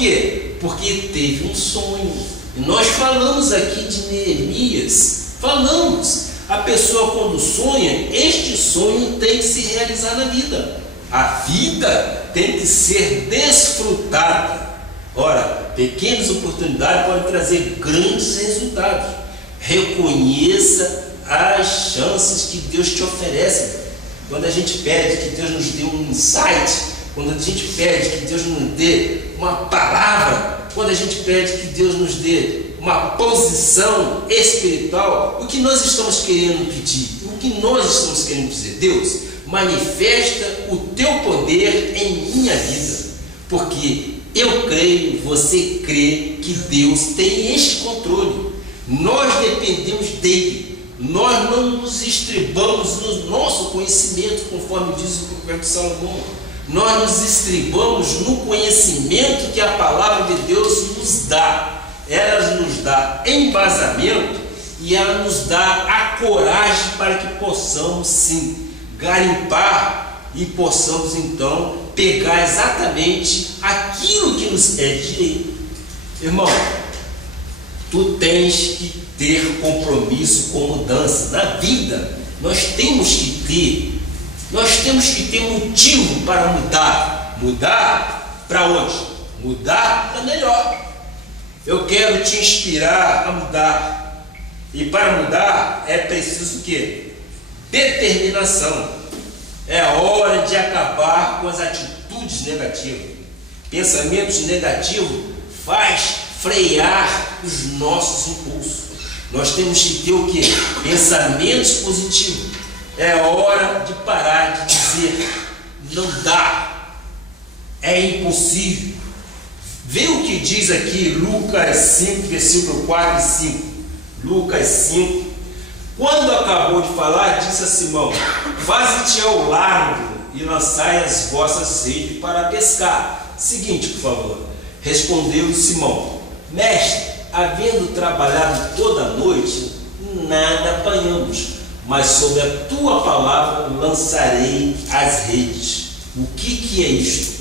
quê? Porque teve um sonho. E nós falamos aqui de Neemias. Falamos. A pessoa quando sonha, este sonho tem que se realizar na vida. A vida tem que ser desfrutada. Ora, pequenas oportunidades podem trazer grandes resultados. Reconheça as chances que Deus te oferece. Quando a gente pede que Deus nos dê um insight, quando a gente pede que Deus nos dê uma palavra, quando a gente pede que Deus nos dê uma posição espiritual, o que nós estamos querendo pedir? O que nós estamos querendo dizer? Deus, manifesta o teu poder em minha vida, porque eu creio, você crê que Deus tem este controle. Nós dependemos dele. Nós não nos estribamos no nosso conhecimento, conforme diz o profeta Salomão. Nós nos estribamos no conhecimento que a palavra de Deus nos dá. Ela nos dá embasamento e ela nos dá a coragem para que possamos sim garimpar e possamos então pegar exatamente aquilo que nos é direito. Irmão, tu tens que ter compromisso com mudança. Na vida, nós temos que ter motivo para mudar. Mudar para onde? Mudar para melhor. Eu quero te inspirar a mudar. E para mudar é preciso o quê? Determinação. É hora de acabar com as atitudes negativas. Pensamentos negativos faz frear os nossos impulsos. Nós temos que ter o quê? Pensamentos positivos. É hora de parar de dizer não dá, é impossível. Vê o que diz aqui Lucas 5, versículo 4 e 5. Lucas 5. Quando acabou de falar, disse a Simão: faze-te ao largo e lançai as vossas redes para pescar. Seguinte, por favor. Respondeu Simão: mestre, havendo trabalhado toda a noite, nada apanhamos, mas sobre a tua palavra lançarei as redes. O que é isto?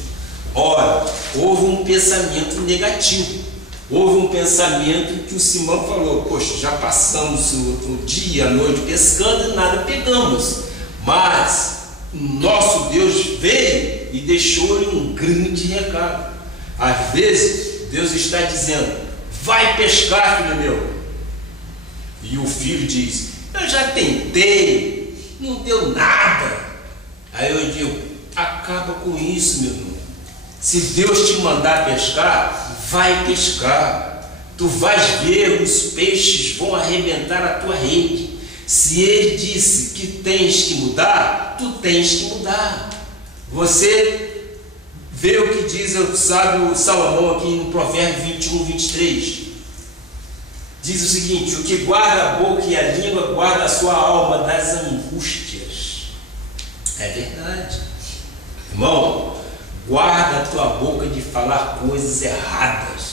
Ora, houve um pensamento negativo. Houve um pensamento que o Simão falou: poxa, já passamos o dia, a noite pescando e nada pegamos. Mas nosso Deus veio e deixou-lhe um grande recado. Às vezes Deus está dizendo: vai pescar, filho meu. E o filho diz: eu já tentei, não deu nada. Aí eu digo: acaba com isso, meu irmão. Se Deus te mandar pescar, vai pescar. Tu vais ver, os peixes vão arrebentar a tua rede. Se ele disse que tens que mudar, tu tens que mudar. Você vê o que diz o sábio Salomão aqui no Provérbio 21, 23. Diz o seguinte: o que guarda a boca e a língua guarda a sua alma das angústias. É verdade. Irmão, guarda a tua boca de falar coisas erradas.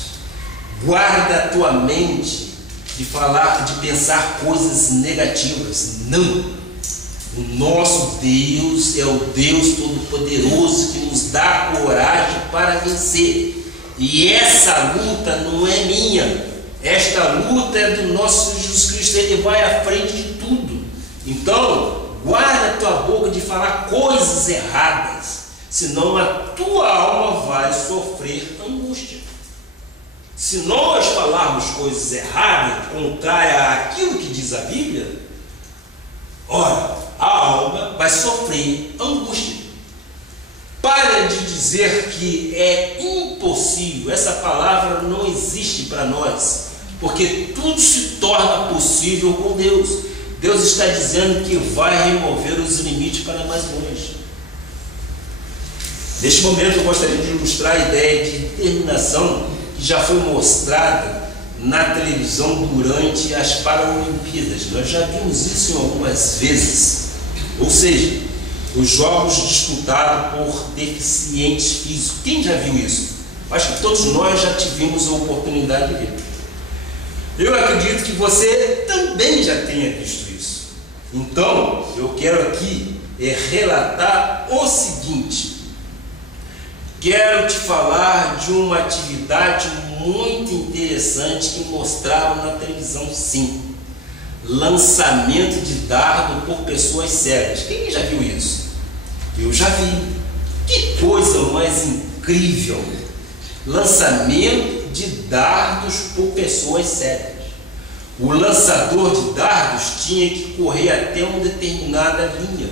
Guarda a tua mente de falar, de pensar coisas negativas. Não. O nosso Deus é o Deus Todo-Poderoso que nos dá coragem para vencer. E essa luta não é minha. Esta luta é do nosso Jesus Cristo. Ele vai à frente de tudo. Então, guarda a tua boca de falar coisas erradas, senão a tua alma vai sofrer angústia. Se nós falarmos coisas erradas, contrárias àquilo que diz a Bíblia, ora, a alma vai sofrer angústia. Pare de dizer que é impossível. Essa palavra não existe para nós, porque tudo se torna possível com Deus. Deus está dizendo que vai remover os limites para mais longe. Neste momento eu gostaria de ilustrar a ideia de determinação que já foi mostrada na televisão durante as Paralimpíadas. Nós já vimos isso em algumas vezes. Ou seja, os jogos disputados por deficientes físicos. Quem já viu isso? Acho que todos nós já tivemos a oportunidade de ver. Eu acredito que você também já tenha visto isso. Então, eu quero aqui relatar o seguinte: quero te falar de uma atividade muito interessante que mostraram na televisão, sim. Lançamento de dardo por pessoas cegas. Quem já viu isso? Eu já vi. Que coisa mais incrível! Lançamento de dardos por pessoas cegas. O lançador de dardos tinha que correr até uma determinada linha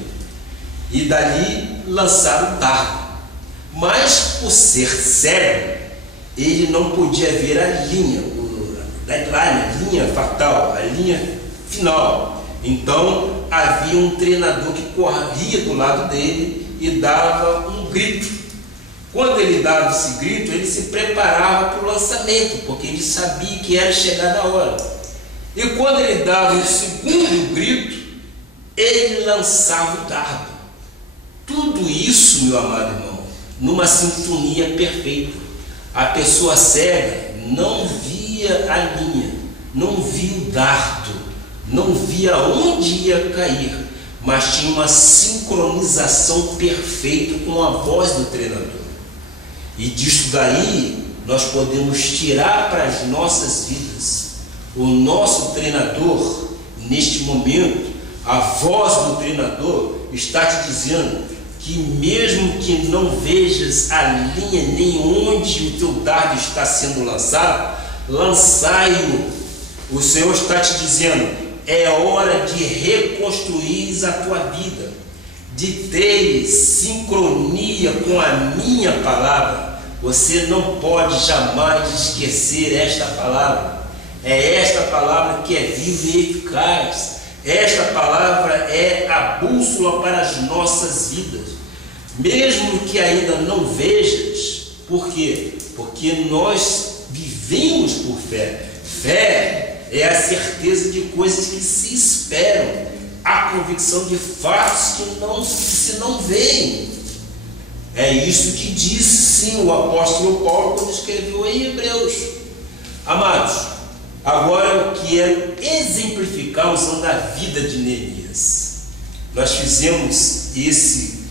e dali lançar o dardo. Mas por ser cego, ele não podia ver a linha, a linha fatal, a linha final. Então havia um treinador que corria do lado dele e dava um grito. Quando ele dava esse grito, ele se preparava para o lançamento, porque ele sabia que era chegada a hora. E quando ele dava o segundo grito, ele lançava o dardo. Tudo isso, meu amado irmão, numa sintonia perfeita. A pessoa cega não via a linha, não via o dardo, não via onde ia cair, mas tinha uma sincronização perfeita com a voz do treinador. E disso daí nós podemos tirar para as nossas vidas. O nosso treinador, neste momento, a voz do treinador está te dizendo que mesmo que não vejas a linha nem onde o teu dardo está sendo lançado, lançai-o. O Senhor está te dizendo, é hora de reconstruir a tua vida, de ter sincronia com a minha palavra. Você não pode jamais esquecer esta palavra. É esta palavra que é viva e eficaz. Esta palavra é a bússola para as nossas vidas. Mesmo que ainda não vejas, por quê? Porque nós vivemos por fé. Fé é a certeza de coisas que se esperam, a convicção de fatos que se não veem. É isso que disse sim o apóstolo Paulo quando escreveu em Hebreus. Amados, agora eu quero exemplificar usando a vida de Neemias. Nós fizemos esse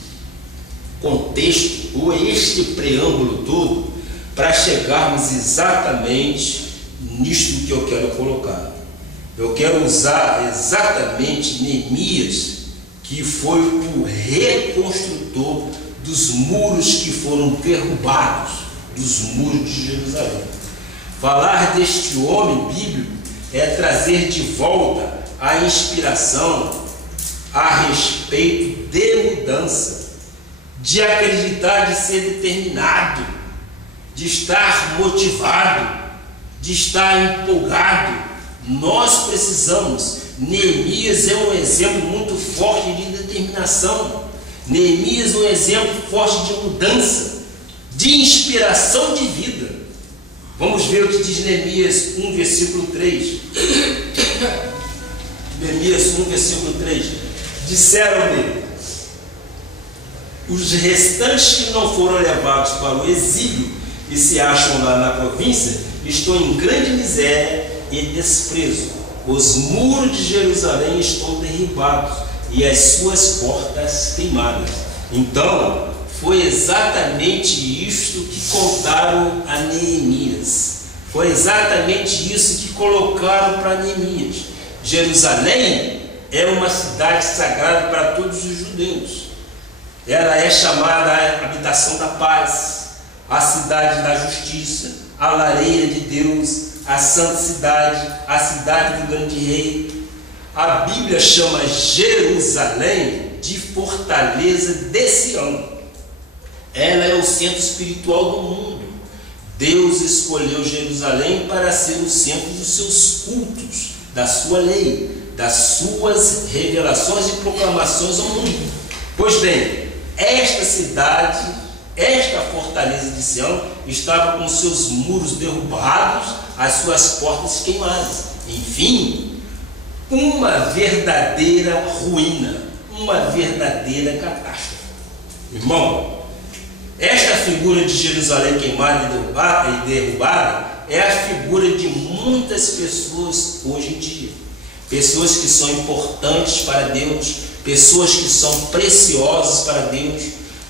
contexto, ou este preâmbulo todo, para chegarmos exatamente nisto que eu quero colocar. Eu quero usar exatamente Neemias, que foi o reconstrutor dos muros que foram derrubados, dos muros de Jerusalém. Falar deste homem bíblico é trazer de volta a inspiração a respeito de mudança, de acreditar, de ser determinado, de estar motivado, de estar empolgado. Nós precisamos. Neemias é um exemplo muito forte de determinação. Neemias é um exemplo forte de mudança, de inspiração de vida. Vamos ver o que diz Neemias 1, versículo 3. Neemias 1, versículo 3. Disseram-lhe os restantes que não foram levados para o exílio e se acham lá na província, estão em grande miséria e desprezo. Os muros de Jerusalém estão derribados e as suas portas queimadas. Então, foi exatamente isto que contaram a Neemias. Foi exatamente isso que colocaram para Neemias. Jerusalém é uma cidade sagrada para todos os judeus. Ela é chamada a habitação da paz, a cidade da justiça, a lareira de Deus, a santa cidade, a cidade do grande rei. A Bíblia chama Jerusalém de fortaleza de Sião. Ela é o centro espiritual do mundo. Deus escolheu Jerusalém para ser o centro dos seus cultos, da sua lei, das suas revelações e proclamações ao mundo. Pois bem, esta cidade, esta fortaleza de Sião, estava com seus muros derrubados, as suas portas queimadas. Enfim, uma verdadeira ruína, uma verdadeira catástrofe. Irmão, esta figura de Jerusalém queimada e derrubada é a figura de muitas pessoas hoje em dia. Pessoas que são importantes para Deus, pessoas que são preciosas para Deus,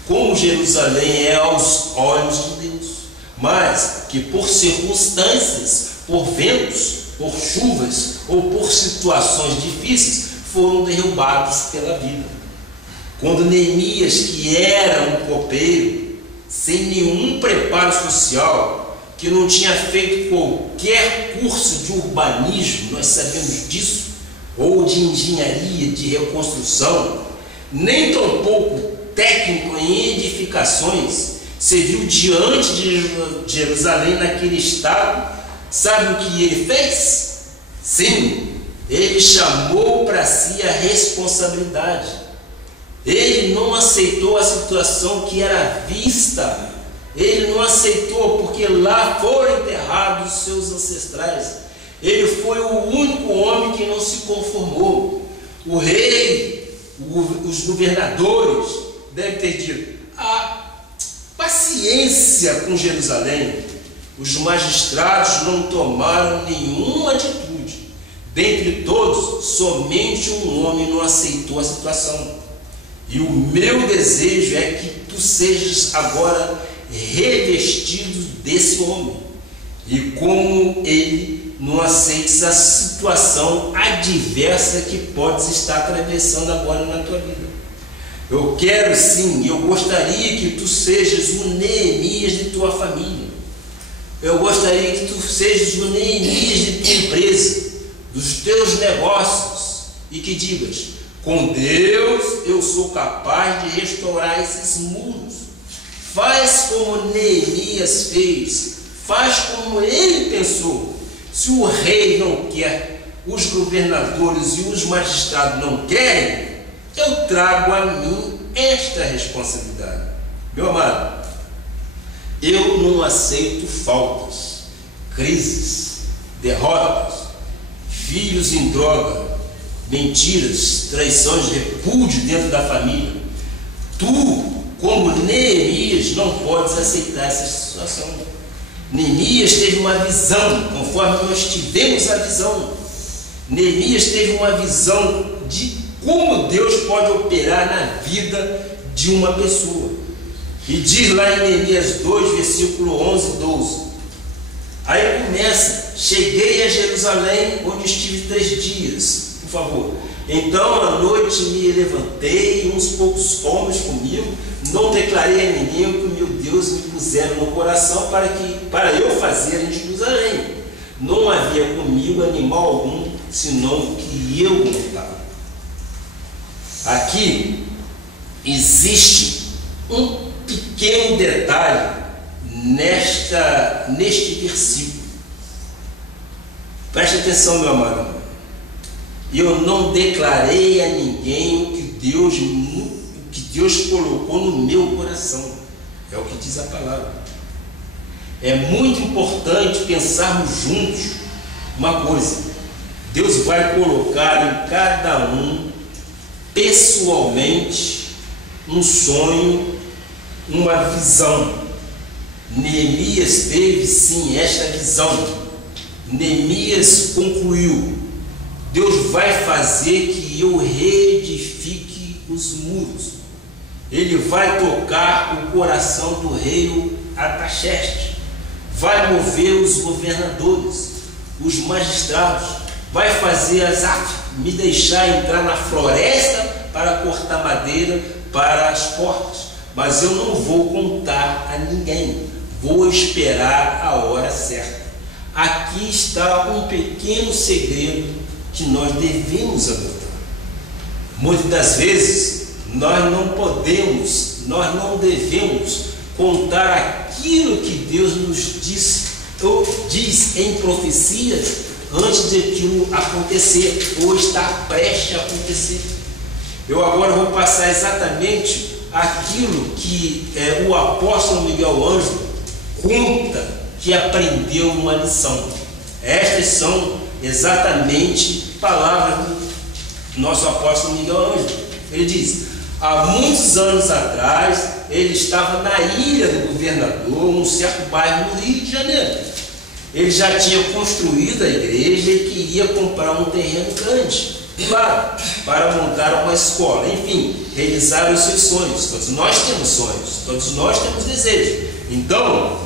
como Jerusalém é aos olhos de Deus, mas que por circunstâncias, por ventos, por chuvas ou por situações difíceis foram derrubados pela vida. Quando Neemias, que era um copeiro, sem nenhum preparo social, que não tinha feito qualquer curso de urbanismo, nós sabemos disso, ou de engenharia, de reconstrução, nem tampouco técnico em edificações, se viu diante de Jerusalém naquele estado. Sabe o que ele fez? Sim, ele chamou para si a responsabilidade. Ele não aceitou a situação que era vista. Ele não aceitou porque lá foram enterrados seus ancestrais. Ele foi o único homem que não se conformou. O rei, os governadores devem ter dito: paciência com Jerusalém. Os magistrados não tomaram nenhuma atitude. Dentre todos, somente um homem não aceitou a situação. E o meu desejo é que tu sejas agora revestido desse homem. E como ele, não aceites a situação adversa que podes estar atravessando agora na tua vida. Eu quero sim, eu gostaria que tu sejas o Neemias de tua família. Eu gostaria que tu sejas o Neemias de tua empresa, dos teus negócios, e que digas: com Deus eu sou capaz de restaurar esses muros. Faz como Neemias fez, faz como ele pensou. Se o rei não quer, os governadores e os magistrados não querem, eu trago a mim esta responsabilidade. Meu amado, eu não aceito faltas, crises, derrotas, filhos em droga, mentiras, traições, repúdio dentro da família. Tu, como Neemias, não podes aceitar essa situação. Neemias teve uma visão, conforme nós tivemos a visão. Neemias teve uma visão de como Deus pode operar na vida de uma pessoa. E diz lá em Neemias 2, versículo 11 e 12. Aí começa: cheguei a Jerusalém, onde estive 3 dias. Por favor. Então à noite me levantei, e uns poucos homens comigo, não declarei a ninguém o que o meu Deus me puseram no coração para eu fazer em Jerusalém. Não havia comigo animal algum, senão o que eu montava. Aqui existe um pequeno detalhe neste versículo. Preste atenção, meu amado. Eu não declarei a ninguém o que Deus colocou no meu coração. É o que diz a palavra. É muito importante pensarmos juntos uma coisa: Deus vai colocar em cada um pessoalmente um sonho, uma visão. Neemias teve sim esta visão. Neemias concluiu: Deus vai fazer que eu reedifique os muros. Ele vai tocar o coração do rei Artaxerxes, vai mover os governadores, os magistrados, vai fazer me deixar entrar na floresta para cortar madeira para as portas, mas eu não vou contar a ninguém, vou esperar a hora certa. Aqui está um pequeno segredo que nós devemos adotar. Muitas das vezes nós não devemos contar aquilo que Deus nos diz ou diz em profecias antes de aquilo acontecer ou estar prestes a acontecer. Eu agora vou passar exatamente aquilo que o apóstolo Miguel Ângelo conta que aprendeu uma lição. Estas são exatamente palavras do nosso apóstolo Miguel Ângelo. Ele diz: há muitos anos atrás, ele estava na ilha do governador, num certo bairro no Rio de Janeiro. Ele já tinha construído a igreja e queria comprar um terreno grande. Claro, para montar uma escola, enfim, realizar os seus sonhos. Todos nós temos sonhos, todos nós temos desejos. Então,